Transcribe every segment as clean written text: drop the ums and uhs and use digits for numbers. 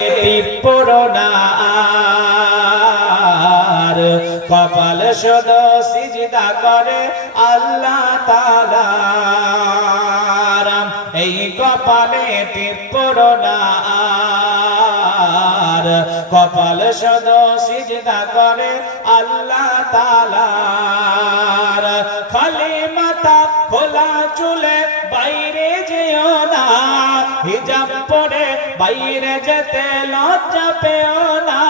পিপড়নার কপাল শুধু সিজদা করে আল্লাহ তাআলার। এই কপালে পিপড়নার কপাল শুধু সিজদা করে আল্লাহ তাআলার। খালি মাথা খোলা চুলে বাইরে যেও না, হিজাব পরে বাইরে যেতে লজ্জা পেও না।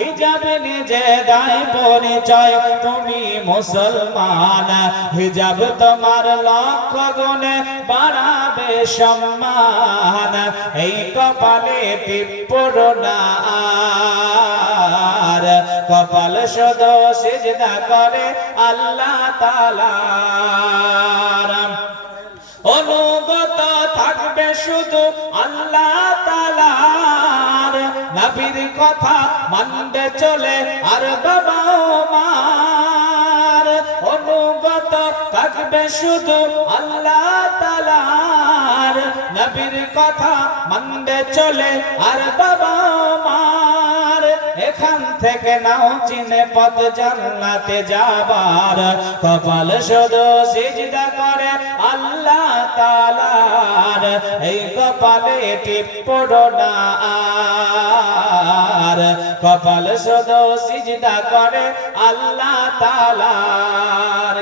হিজাব নিজে দায় পরিচয় তুমি মুসলমান, হিজাব তোমার লক্ষ গুণে বাড়াবে সম্মান। এই কপালে পিপড়নার কপাল শুধু সিজদা করে আল্লাহ তাআলার। অনুগত থাকবে শুধু আল্লাহ তাআলার, নবীর কথা মানবে চলে আর বাবা ও মার। অনুগত থাকবে শুধু আল্লাহ তাআলার, নবীর কথা মানবে চলে আর বাবা ও মার। এখান থেকে নাও চিনে পথ জান্নাতে যাবার, কপাল শুধু সিজদা করে আল্লাহ তাআলার। এই কপালে পিপড়নার কপাল শুধু সিজদা করে আল্লাহ তাআলার।